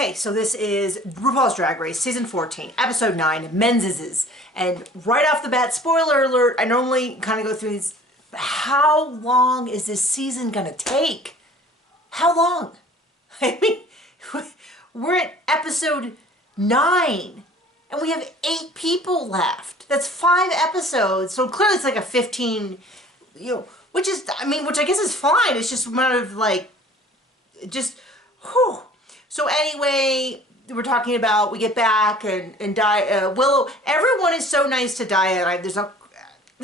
Okay, so this is RuPaul's Drag Race, Season 14, Episode 9, Menzeses. And right off the bat, spoiler alert, I normally kind of go through these. How long is this season gonna take? How long? I mean, we're at Episode 9, and we have 8 people left. That's 5 episodes, so clearly it's like a 15, which I guess is fine. It's just a matter of like, whew. So anyway, we're talking about, we get back and Willow, everyone is so nice to Dia. This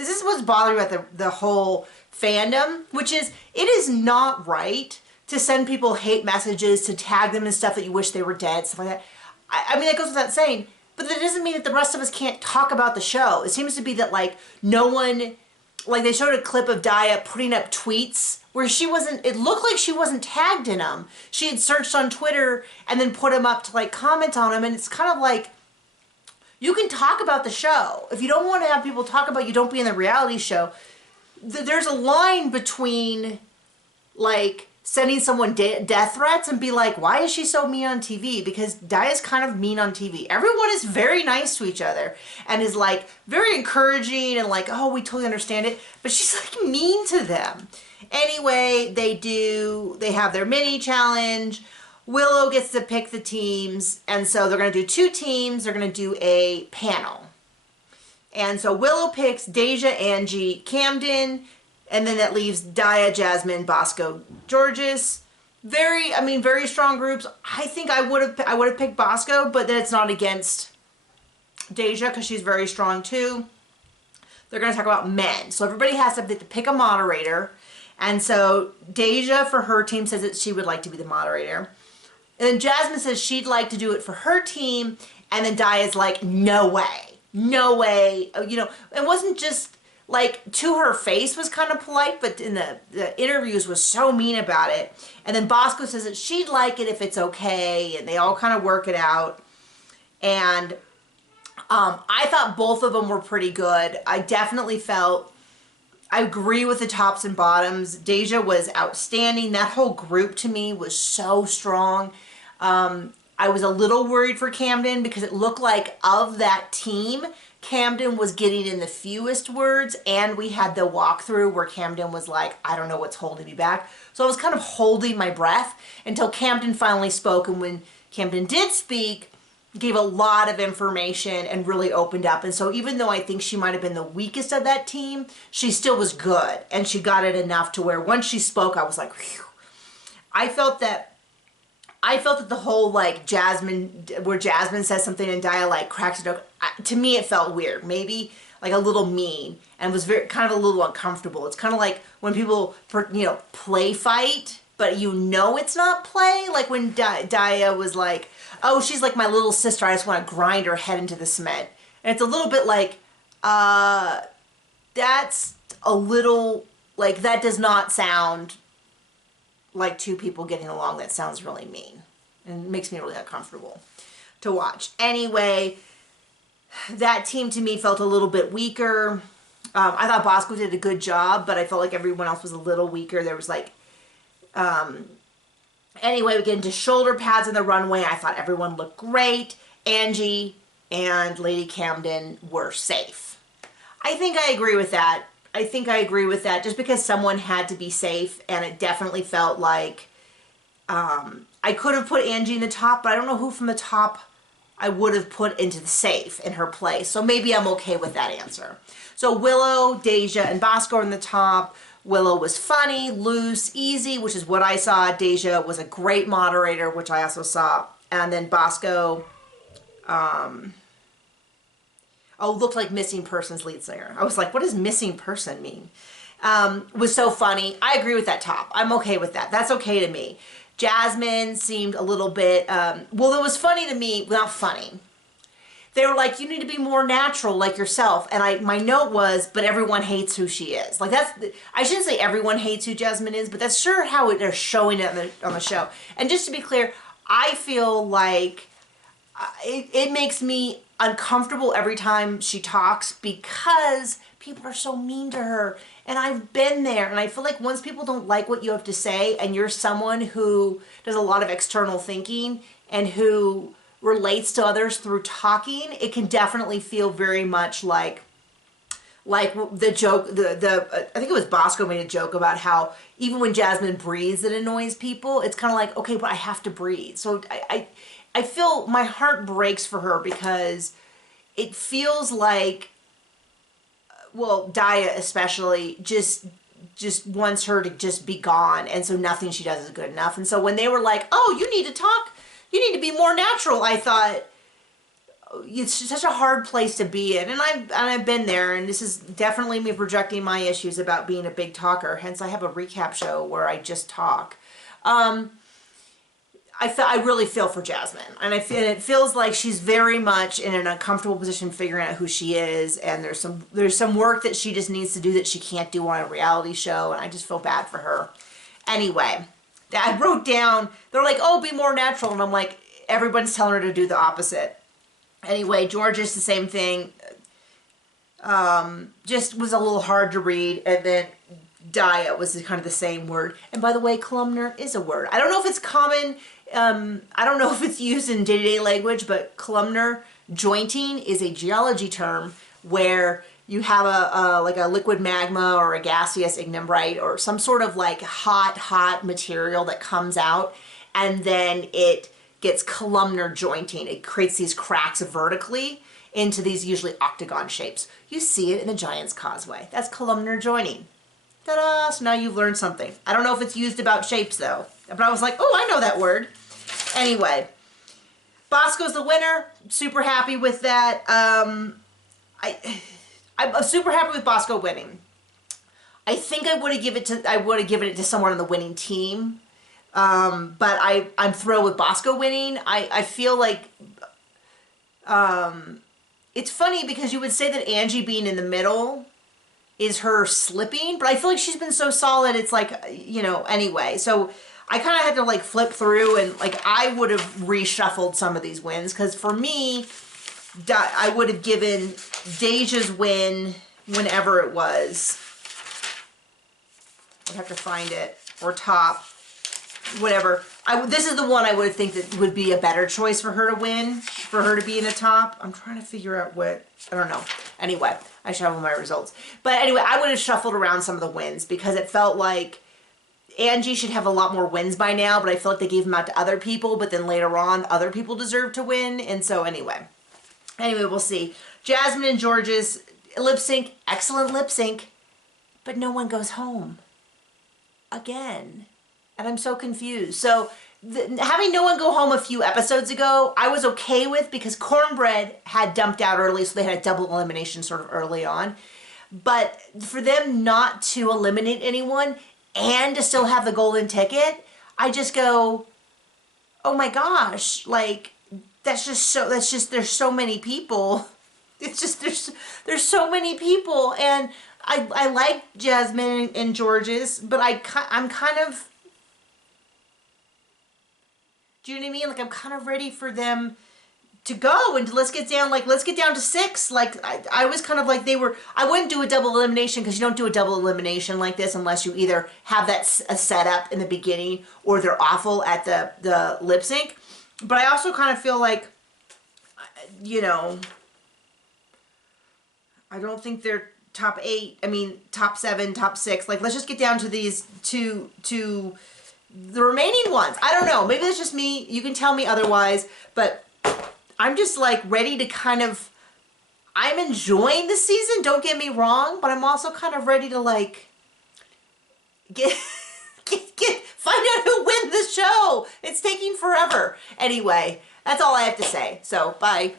is what's bothering me about the whole fandom, which is, it is not right to send people hate messages, to tag them and stuff that you wish they were dead, stuff like that. I mean, that goes without saying, but that doesn't mean that the rest of us can't talk about the show. It seems to be that like, no one, like they showed a clip of Dia putting up tweets where she wasn't, it looked like she wasn't tagged in them. She had searched on Twitter and then put them up to like comment on them, and it's kind of like, you can talk about the show. If you don't want to have people talk about you, don't be in the reality show. There's a line between like sending someone death threats and be like, why is she so mean on TV? Because Dia's kind of mean on TV. Everyone is very nice to each other and is like very encouraging and like, oh, we totally understand it. But she's like mean to them. Anyway, they have their mini challenge. Willow gets to pick the teams, and so they're going to do 2 teams. They're going to do a panel. And so Willow picks Deja, Angie, Camden, and then that leaves Dia, Jasmine, Bosco, Georges. Very strong groups. I think I would have picked Bosco, but then it's not against Deja because she's very strong too. They're going to talk about men. So everybody has to pick a moderator. And so Deja, for her team, says that she would like to be the moderator. And then Jasmine says she'd like to do it for her team. And then Dia's like, no way. No way. It wasn't just like to her face was kind of polite, but in the interviews was so mean about it. And then Bosco says that she'd like it if it's okay. And they all kind of work it out. And I thought both of them were pretty good. I definitely felt, I agree with the tops and bottoms. Deja was outstanding. That whole group to me was so strong. I was a little worried for Camden because it looked like of that team, Camden was getting in the fewest words, and we had the walkthrough where Camden was like, I don't know what's holding me back. So I was kind of holding my breath until Camden finally spoke, and when Camden did speak, gave a lot of information and really opened up. And so even though I think she might have been the weakest of that team, she still was good. And she got it enough to where once she spoke, I was like, phew. I felt that the whole like where Jasmine says something and Dia like cracks a joke, to me it felt weird. Maybe like a little mean and was kind of a little uncomfortable. It's kind of like when people, play fight, but it's not play. Like when Dia was like, oh, she's like my little sister, I just want to grind her head into the cement. And it's a little bit like, that's a little, like, that does not sound like 2 people getting along. That sounds really mean. And it makes me really uncomfortable to watch. Anyway, that team to me felt a little bit weaker. I thought Bosco did a good job, but I felt like everyone else was a little weaker. There was like, anyway, we get into shoulder pads on the runway. I thought everyone looked great. Angie and Lady Camden were safe. I think I agree with that. Just because someone had to be safe, and it definitely felt like I could have put Angie in the top, but I don't know who from the top I would have put into the safe in her place. So maybe I'm okay with that answer. So Willow, Deja, and Bosco are in the top. Willow was funny, loose, easy, which is what I saw. Deja was a great moderator, which I also saw. And then Bosco, looked like Missing Person's lead singer. I was like, what does missing person mean? Was so funny. I agree with that top. I'm okay with that. That's okay to me. Jasmine seemed a little bit, it was funny to me, not funny. They were like, you need to be more natural like yourself. And my note was, but everyone hates who she is. Like I shouldn't say everyone hates who Jasmine is, but that's sure how they're showing it on the show. And just to be clear, I feel like it makes me uncomfortable every time she talks because people are so mean to her. And I've been there, and I feel like once people don't like what you have to say and you're someone who does a lot of external thinking, and who relates to others through talking, it can definitely feel very much like the joke, I think it was Bosco made a joke about how even when Jasmine breathes, it annoys people. It's kind of like, okay, but I have to breathe. So I feel my heart breaks for her because it feels like, well, Daya especially just wants her to just be gone. And so nothing she does is good enough. And so when they were like, oh, you need to talk, you need to be more natural, I thought, it's such a hard place to be in, and I've been there, and this is definitely me projecting my issues about being a big talker. Hence, I have a recap show where I just talk. I really feel for Jasmine, and it feels like she's very much in an uncomfortable position figuring out who she is, and there's some work that she just needs to do that she can't do on a reality show, and I just feel bad for her. Anyway, I wrote down, they're like, oh, be more natural, and I'm like, everyone's telling her to do the opposite. Anyway, George's the same thing. Just was a little hard to read. And then Daya was kind of the same word. And by the way, columnar is a word. I don't know if it's common. I don't know if it's used in day-to-day language, but columnar jointing is a geology term where you have like a liquid magma or a gaseous ignimbrite or some sort of like hot material that comes out, and then it gets columnar jointing. It creates these cracks vertically into these usually octagon shapes. You see it in the Giant's Causeway. That's columnar joining. Ta-da! So now you've learned something. I don't know if it's used about shapes though, but I was like, oh, I know that word. Anyway, Bosco's the winner. Super happy with that. I'm super happy with Bosco winning. I think I would have given it to someone on the winning team. But I'm thrilled with Bosco winning. I feel like, it's funny because you would say that Angie being in the middle is her slipping, but I feel like she's been so solid. It's like, you know, anyway, so I kind of had to like flip through and like, I would have reshuffled some of these wins. Cause for me, I would have given Deja's win whenever it was. I'd have to find it, or top. Whatever. This is the one I would think that would be a better choice for her to win, for her to be in the top. I'm trying to figure out what, I don't know. Anyway, I should have my results. But anyway, I would have shuffled around some of the wins because it felt like Angie should have a lot more wins by now, but I feel like they gave them out to other people, but then later on, other people deserve to win. And so anyway, we'll see. Jasmine and George's lip sync, excellent lip sync, but no one goes home. Again. And I'm so confused. So having no one go home a few episodes ago, I was okay with because Cornbread had dumped out early, so they had a double elimination sort of early on. But for them not to eliminate anyone and to still have the golden ticket, I just go, oh my gosh, like there's so many people. It's just, there's so many people. And I like Jasmine and George's, but I'm kind of, do you know what I mean? Like, I'm kind of ready for them to go and let's get down to 6. Like, I was kind of like I wouldn't do a double elimination because you don't do a double elimination like this unless you either have that a setup in the beginning or they're awful at the lip sync. But I also kind of feel like, you know, I don't think they're top 8. I mean, top 7, top 6. Like, let's just get down to these two the remaining ones. I don't know. Maybe that's just me. You can tell me otherwise. But I'm just like ready to kind of, I'm enjoying the season. Don't get me wrong. But I'm also kind of ready to like find out who wins the show. It's taking forever. Anyway, that's all I have to say. So, bye.